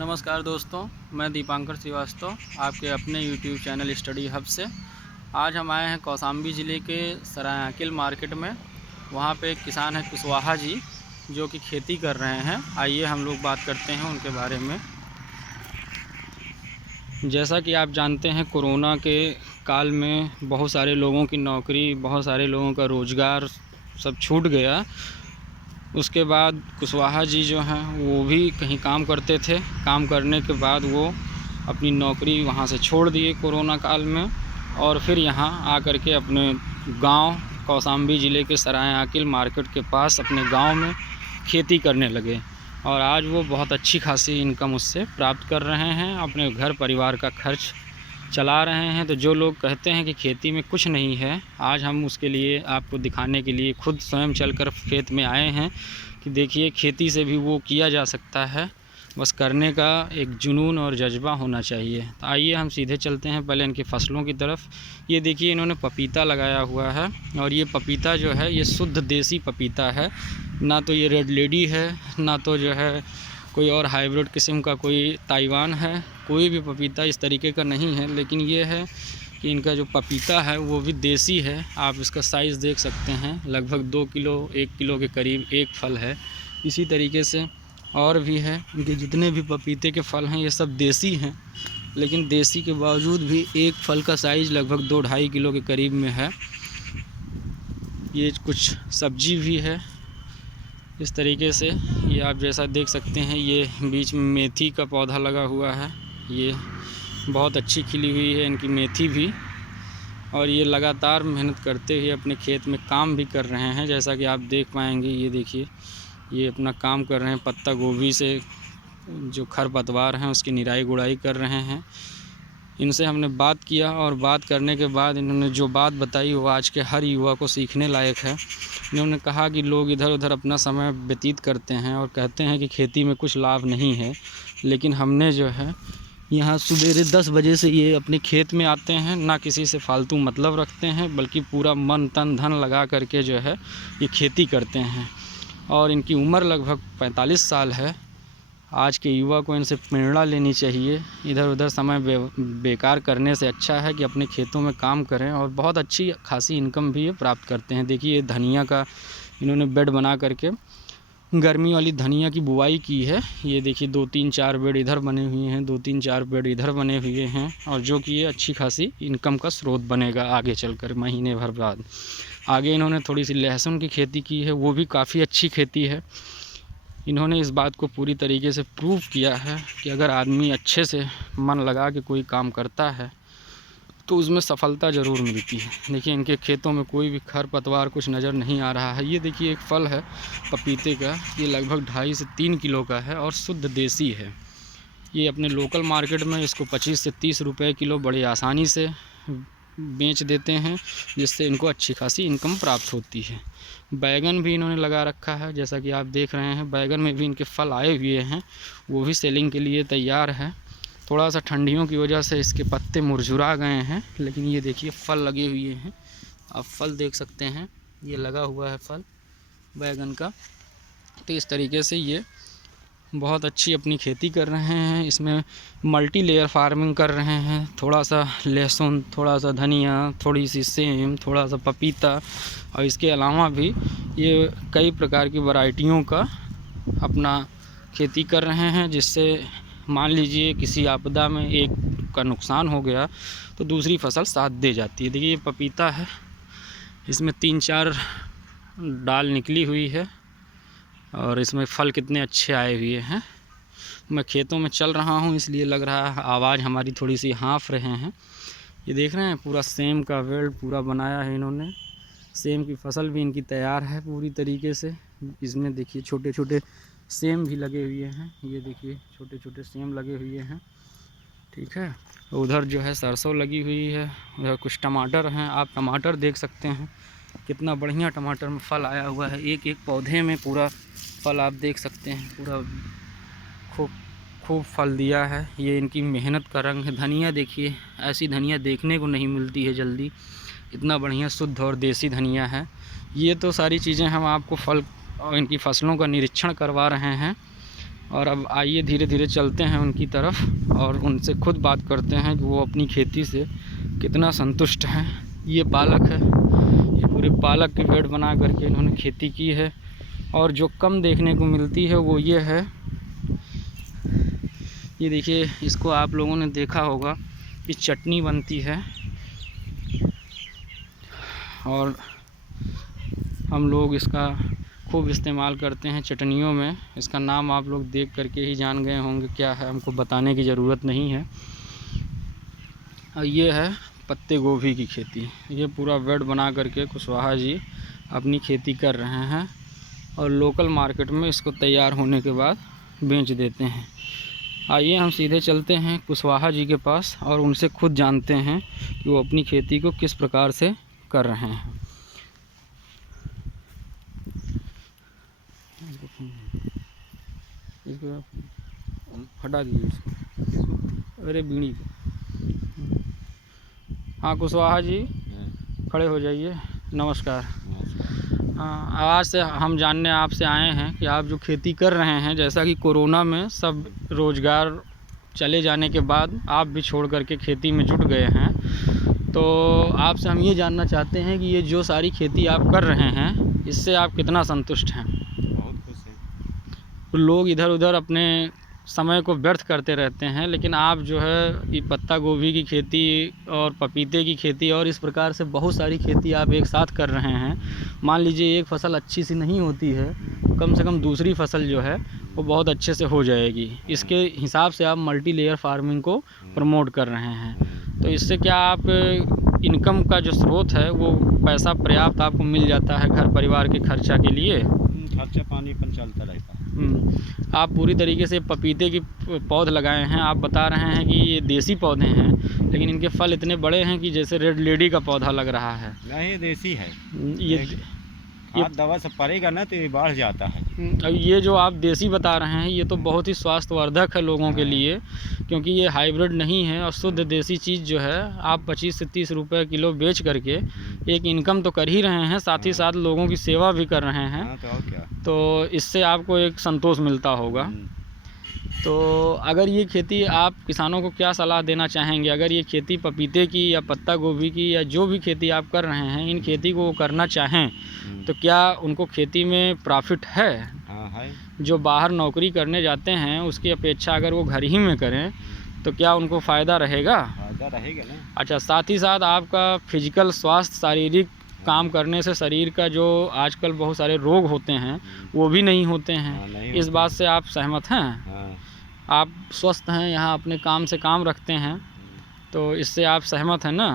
नमस्कार दोस्तों, मैं दीपांकर श्रीवास्तव आपके अपने YouTube चैनल स्टडी हब से। आज हम आए हैं कौशाम्बी ज़िले के सरायआंकिल मार्केट में। वहाँ पे एक किसान है कुशवाहा जी, जो कि खेती कर रहे हैं। आइए हम लोग बात करते हैं उनके बारे में। जैसा कि आप जानते हैं, कोरोना के काल में बहुत सारे लोगों की नौकरी, बहुत सारे लोगों का रोज़गार सब छूट गया। उसके बाद कुशवाहा जी जो हैं वो भी कहीं काम करते थे। काम करने के बाद वो अपनी नौकरी वहाँ से छोड़ दिए कोरोना काल में, और फिर यहाँ आकर के अपने गांव कौशाम्बी ज़िले के सरायआंकिल मार्केट के पास अपने गांव में खेती करने लगे। और आज वो बहुत अच्छी खासी इनकम उससे प्राप्त कर रहे हैं, अपने घर परिवार का खर्च चला रहे हैं। तो जो लोग कहते हैं कि खेती में कुछ नहीं है, आज हम उसके लिए आपको दिखाने के लिए खुद स्वयं चलकर खेत में आए हैं कि देखिए खेती से भी वो किया जा सकता है, बस करने का एक जुनून और जज्बा होना चाहिए। तो आइए हम सीधे चलते हैं पहले इनकी फसलों की तरफ। ये देखिए इन्होंने पपीता लगाया हुआ है, और ये पपीता जो है ये शुद्ध देसी पपीता है। ना तो ये रेड लेडी है, ना तो जो है कोई और हाइब्रिड किस्म का कोई ताइवान है। कोई भी पपीता इस तरीके का नहीं है, लेकिन ये है कि इनका जो पपीता है वो भी देसी है। आप इसका साइज़ देख सकते हैं, लगभग 2 किलो 1 किलो के करीब एक फल है। इसी तरीके से और भी है, इनके जितने भी पपीते के फल हैं ये सब देसी हैं, लेकिन देसी के बावजूद भी एक फल का साइज़ लगभग 2-2.5 किलो के करीब में है। ये कुछ सब्जी भी है इस तरीके से। ये आप जैसा देख सकते हैं, ये बीच में मेथी का पौधा लगा हुआ है। ये बहुत अच्छी खिली हुई है इनकी मेथी भी, और ये लगातार मेहनत करते हुए अपने खेत में काम भी कर रहे हैं। जैसा कि आप देख पाएंगे, ये देखिए ये अपना काम कर रहे हैं। पत्ता गोभी से जो खरपतवार हैं उसकी निराई गुड़ाई कर रहे हैं। इनसे हमने बात किया, और बात करने के बाद इन्होंने जो बात बताई वो आज के हर युवा को सीखने लायक है। इन्होंने कहा कि लोग इधर उधर अपना समय व्यतीत करते हैं और कहते हैं कि खेती में कुछ लाभ नहीं है, लेकिन हमने जो है यहाँ सुबेरे 10 बजे से ये अपने खेत में आते हैं, ना किसी से फालतू मतलब रखते हैं, बल्कि पूरा मन तन धन लगा करके जो है ये खेती करते हैं। और इनकी उम्र लगभग 45 साल है। आज के युवा को इनसे प्रेरणा लेनी चाहिए। इधर उधर समय बेकार करने से अच्छा है कि अपने खेतों में काम करें, और बहुत अच्छी खासी इनकम भी ये प्राप्त करते हैं। देखिए ये धनिया का इन्होंने बेड बना करके गर्मी वाली धनिया की बुवाई की है। ये देखिए 2-3-4 बेड इधर बने हुए हैं, 2-3-4 बेड इधर बने हुए हैं, और जो कि ये अच्छी खासी इनकम का स्रोत बनेगा आगे चलकर महीने भर बाद। आगे इन्होंने थोड़ी सी लहसुन की खेती की है, वो भी काफ़ी अच्छी खेती है। इन्होंने इस बात को पूरी तरीके से प्रूव किया है कि अगर आदमी अच्छे से मन लगा के कोई काम करता है तो उसमें सफलता ज़रूर मिलती है। देखिए इनके खेतों में कोई भी खरपतवार कुछ नज़र नहीं आ रहा है। ये देखिए एक फल है पपीते का, ये लगभग 2.5 से 3 किलो का है और शुद्ध देसी है। ये अपने लोकल मार्केट में इसको 25 से 30 रुपए किलो बड़ी आसानी से बेच देते हैं, जिससे इनको अच्छी खासी इनकम प्राप्त होती है। बैगन भी इन्होंने लगा रखा है, जैसा कि आप देख रहे हैं। बैगन में भी इनके फल आए हुए हैं, वो भी सेलिंग के लिए तैयार है। थोड़ा सा ठंडियों की वजह से इसके पत्ते मुरझुरा गए हैं, लेकिन ये देखिए फल लगे हुए हैं। आप फल देख सकते हैं, ये लगा हुआ है फल बैगन का। तो इस तरीके से ये बहुत अच्छी अपनी खेती कर रहे हैं। इसमें मल्टी लेयर फार्मिंग कर रहे हैं। थोड़ा सा लहसुन, थोड़ा सा धनिया, थोड़ी सी सेम, थोड़ा सा पपीता, और इसके अलावा भी ये कई प्रकार की वैरायटियों का अपना खेती कर रहे हैं, जिससे मान लीजिए किसी आपदा में एक का नुकसान हो गया तो दूसरी फसल साथ दे जाती है। देखिए ये पपीता है, इसमें 3-4 डाल निकली हुई है, और इसमें फल कितने अच्छे आए हुए हैं। मैं खेतों में चल रहा हूँ, इसलिए लग रहा है आवाज़ हमारी थोड़ी सी हाँफ रहे हैं। ये देख रहे हैं पूरा सेम का बेल्ट पूरा बनाया है इन्होंने। सेम की फसल भी इनकी तैयार है पूरी तरीके से। इसमें देखिए छोटे छोटे सेम भी लगे हुए हैं। ये देखिए छोटे छोटे सेम लगे हुए हैं, ठीक है। उधर जो है सरसों लगी हुई है, उधर कुछ टमाटर हैं। आप टमाटर देख सकते हैं, कितना बढ़िया टमाटर में फल आया हुआ है। एक एक पौधे में पूरा फल आप देख सकते हैं, पूरा खूब खूब फल दिया है। ये इनकी मेहनत का रंग है। धनिया देखिए, ऐसी धनिया देखने को नहीं मिलती है जल्दी। इतना बढ़िया शुद्ध और देसी धनिया है। ये तो सारी चीज़ें हम आपको फल और इनकी फसलों का निरीक्षण करवा रहे हैं। और अब आइए धीरे धीरे चलते हैं उनकी तरफ और उनसे खुद बात करते हैं कि वो अपनी खेती से कितना संतुष्ट हैं। ये पालक है, ये पूरे पालक के पेड़ बना करके इन्होंने खेती की है। और जो कम देखने को मिलती है वो ये है, ये देखिए, इसको आप लोगों ने देखा होगा कि चटनी बनती है और हम लोग इसका खूब इस्तेमाल करते हैं चटनियों में। इसका नाम आप लोग देख करके ही जान गए होंगे क्या है, हमको बताने की ज़रूरत नहीं है। और ये है पत्ते गोभी की खेती। ये पूरा बेड बना करके कुशवाहा जी अपनी खेती कर रहे हैं और लोकल मार्केट में इसको तैयार होने के बाद बेच देते हैं। आइए हम सीधे चलते हैं कुशवाहा जी के पास और उनसे खुद जानते हैं कि वो अपनी खेती को किस प्रकार से कर रहे हैं। इसको हटा दीजिए, इसको, अरे बीड़ी को। हाँ कुशवाहा जी, खड़े हो जाइए। नमस्कार। हाँ, आज से हम जानने आपसे आए हैं कि आप जो खेती कर रहे हैं, जैसा कि कोरोना में सब रोज़गार चले जाने के बाद आप भी छोड़ करके खेती में जुट गए हैं, तो आपसे हम ये जानना चाहते हैं कि ये जो सारी खेती आप कर रहे हैं इससे आप कितना संतुष्ट हैं। बहुत खुश हैं। लोग इधर उधर अपने समय को व्यर्थ करते रहते हैं, लेकिन आप जो है ये पत्ता गोभी की खेती और पपीते की खेती और इस प्रकार से बहुत सारी खेती आप एक साथ कर रहे हैं। मान लीजिए एक फ़सल अच्छी सी नहीं होती है, कम से कम दूसरी फ़सल जो है वो बहुत अच्छे से हो जाएगी। इसके हिसाब से आप मल्टी लेयर फार्मिंग को प्रमोट कर रहे हैं। तो इससे क्या आप इनकम का जो स्रोत है वो पैसा पर्याप्त आपको मिल जाता है घर परिवार के खर्चा के लिए? खर्चा पानी अपन चलता रहता है। आप पूरी तरीके से पपीते की पौध लगाए हैं। आप बता रहे हैं कि ये देसी पौधे हैं, लेकिन इनके फल इतने बड़े हैं कि जैसे रेड लेडी का पौधा लग रहा है। नहीं, देसी है। ये दवा से पड़ेगा ना तो ये बढ़ जाता है। अब ये जो आप देसी बता रहे हैं ये तो बहुत ही स्वास्थ्यवर्धक है लोगों के लिए, क्योंकि ये हाइब्रिड नहीं है और शुद्ध देसी चीज़ जो है आप 25 से 30 रुपए किलो बेच करके एक इनकम तो कर ही रहे हैं, साथ ही साथ लोगों की सेवा भी कर रहे हैं। तो और क्या, तो इससे आपको एक संतोष मिलता होगा। तो अगर ये खेती आप किसानों को क्या सलाह देना चाहेंगे? अगर ये खेती पपीते की या पत्ता गोभी की या जो भी खेती आप कर रहे हैं, इन खेती को वो करना चाहें तो क्या उनको खेती में प्रॉफिट है? हाँ है। जो बाहर नौकरी करने जाते हैं उसकी अपेक्षा अगर वो घर ही में करें तो क्या उनको फ़ायदा रहेगा? फायदा रहेगा ना। अच्छा, साथ ही साथ आपका फिजिकल स्वास्थ्य, शारीरिक काम करने से शरीर का जो आजकल बहुत सारे रोग होते हैं वो भी नहीं होते हैं। इस बात से आप सहमत हैं? हाँ। आप स्वस्थ हैं, यहाँ अपने काम से काम रखते हैं, तो इससे आप सहमत हैं ना?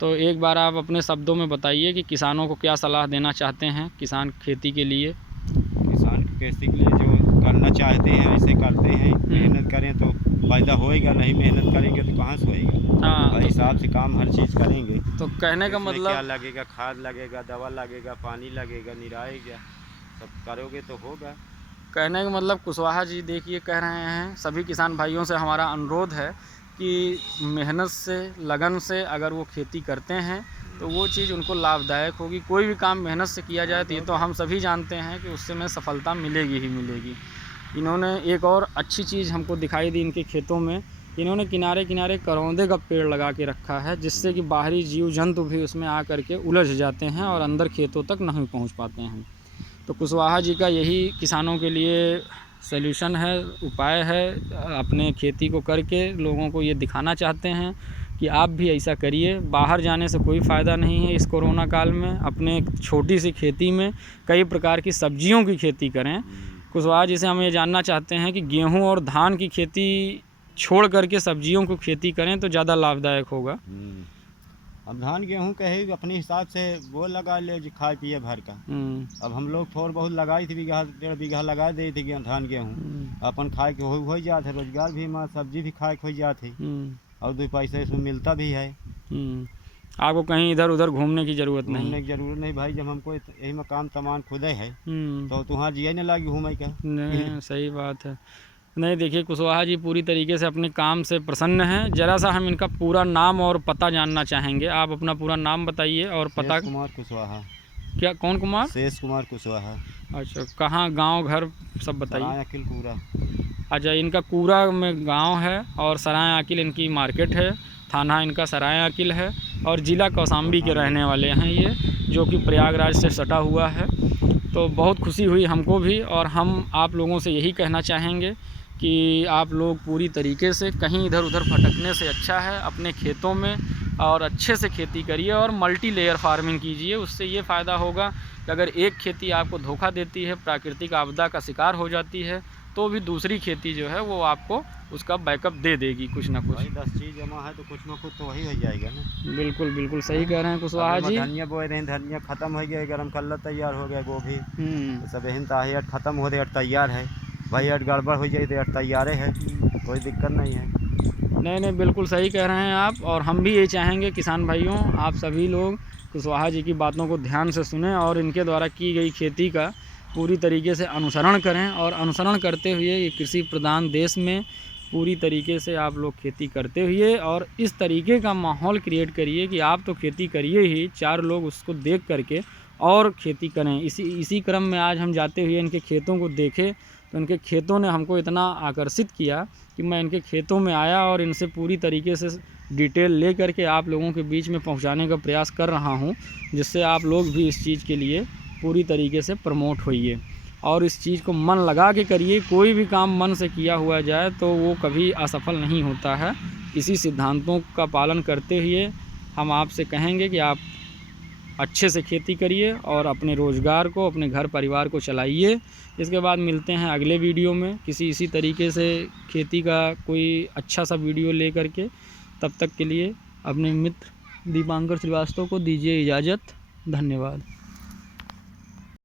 तो एक बार आप अपने शब्दों में बताइए कि किसानों को क्या सलाह देना चाहते हैं किसान खेती के लिए? किसान खेती के लिए जो करना चाहते हैं वैसे करते हैं। मेहनत करें तो फ़ायदा होएगा, नहीं मेहनत करेंगे तो कहाँ से होएगा। हाँ, हिसाब से काम हर चीज़ करेंगे तो कहने का मतलब क्या लगेगा, खाद लगेगा, दवा लगेगा, पानी लगेगा, निराएगा, सब करोगे तो होगा। कहने का मतलब कुशवाहा जी देखिए कह रहे हैं, सभी किसान भाइयों से हमारा अनुरोध है कि मेहनत से, लगन से अगर वो खेती करते हैं तो वो चीज़ उनको लाभदायक होगी। कोई भी काम मेहनत से किया जाए तो ये तो हम सभी जानते हैं कि उससे में सफलता मिलेगी ही मिलेगी। इन्होंने एक और अच्छी चीज़ हमको दिखाई दी इनके खेतों में, इन्होंने किनारे किनारे करौंदे का पेड़ लगा के रखा है, जिससे कि बाहरी जीव जंतु भी उसमें आ करके उलझ जाते हैं और अंदर खेतों तक नहीं पहुँच पाते हैं। तो कुशवाहा जी का यही किसानों के लिए सल्यूशन है, उपाय है। अपने खेती को करके लोगों को ये दिखाना चाहते हैं कि आप भी ऐसा करिए। बाहर जाने से कोई फ़ायदा नहीं है इस कोरोना काल में। अपने छोटी सी खेती में कई प्रकार की सब्जियों की खेती करें। कुशवाहा जी से हम ये जानना चाहते हैं कि गेहूं और धान की खेती छोड़ करके सब्जियों को खेती करें तो ज़्यादा लाभदायक होगा। अब धान गेहूँ कहे अपने हिसाब से वो लगा ले जो खाए पिए भर का। अब हम लोग थोड़ा बहुत लगाई थी, बीघा 1.5 बीघा लगा दी थी धान गेहूँ, अपन खाए के हो जाते, रोजगार भी माँ सब्जी भी खाए के हो जाती और 2 पैसे इसमें मिलता भी है। आपको कहीं इधर उधर घूमने की ज़रूरत नहीं? घूमने की ज़रूरत नहीं भाई, जब हमको यही में काम तमाम खुद है तो तुहार जिया नहीं लगी घूमे का। नहीं, सही बात है। नहीं देखिए, कुशवाहा जी पूरी तरीके से अपने काम से प्रसन्न हैं। ज़रा सा हम इनका पूरा नाम और पता जानना चाहेंगे। आप अपना पूरा नाम बताइए और पता। कुमार कुशवाहा। क्या कौन कुमार? शेष कुमार कुशवाहा। अच्छा, कहाँ गांव घर सब बताइए। सराय अकिल कूरा। अच्छा, इनका कूरा में गांव है और सराय अकिल इनकी मार्केट है। थाना इनका सराय अकिल है और ज़िला कौशाम्बी के रहने वाले हैं ये, जो कि प्रयागराज से सटा हुआ है। तो बहुत खुशी हुई हमको भी, और हम आप लोगों से यही कहना चाहेंगे कि आप लोग पूरी तरीके से कहीं इधर उधर भटकने से अच्छा है अपने खेतों में और अच्छे से खेती करिए और मल्टी लेयर फार्मिंग कीजिए। उससे ये फ़ायदा होगा कि अगर एक खेती आपको धोखा देती है, प्राकृतिक आपदा का शिकार हो जाती है, तो भी दूसरी खेती जो है वो आपको उसका बैकअप दे देगी कुछ ना कुछ। 10 चीज़ जमा है तो कुछ ना कुछ तो वही हो जाएगा ना। बिल्कुल बिल्कुल सही कह रहे हैं कुशवाहा जी। धनिया बोए रहे, धनिया खत्म हो गया, गरम कल्ला तैयार हो गया, गोभी तो सब एहन ताहियत खत्म हो रहे तैयार है भाई, अट गड़बड़ हो जाए तो तैयार है, कोई दिक्कत नहीं है। नहीं बिल्कुल सही कह रहे हैं आप, और हम भी ये चाहेंगे किसान भाइयों, आप सभी लोग कुशवाहा जी की बातों को ध्यान से सुनें और इनके द्वारा की गई खेती का पूरी तरीके से अनुसरण करें, और अनुसरण करते हुए ये कृषि प्रधान देश में पूरी तरीके से आप लोग खेती करते हुए और इस तरीके का माहौल क्रिएट करिए कि आप तो खेती करिए ही, 4 लोग उसको देख करके और खेती करें। इसी क्रम में आज हम जाते हुए इनके खेतों को देखे तो इनके खेतों ने हमको इतना आकर्षित किया कि मैं इनके खेतों में आया और इनसे पूरी तरीके से डिटेल ले करके आप लोगों के बीच में पहुंचाने का प्रयास कर रहा हूं, जिससे आप लोग भी इस चीज़ के लिए पूरी तरीके से प्रमोट होइए और इस चीज़ को मन लगा के करिए। कोई भी काम मन से किया हुआ जाए तो वो कभी असफल नहीं होता है। इसी सिद्धांतों का पालन करते हुए हम आपसे कहेंगे कि आप अच्छे से खेती करिए और अपने रोज़गार को, अपने घर परिवार को चलाइए। इसके बाद मिलते हैं अगले वीडियो में किसी इसी तरीके से खेती का कोई अच्छा सा वीडियो ले करके। तब तक के लिए अपने मित्र दीपांकर श्रीवास्तव को दीजिए इजाज़त। धन्यवाद।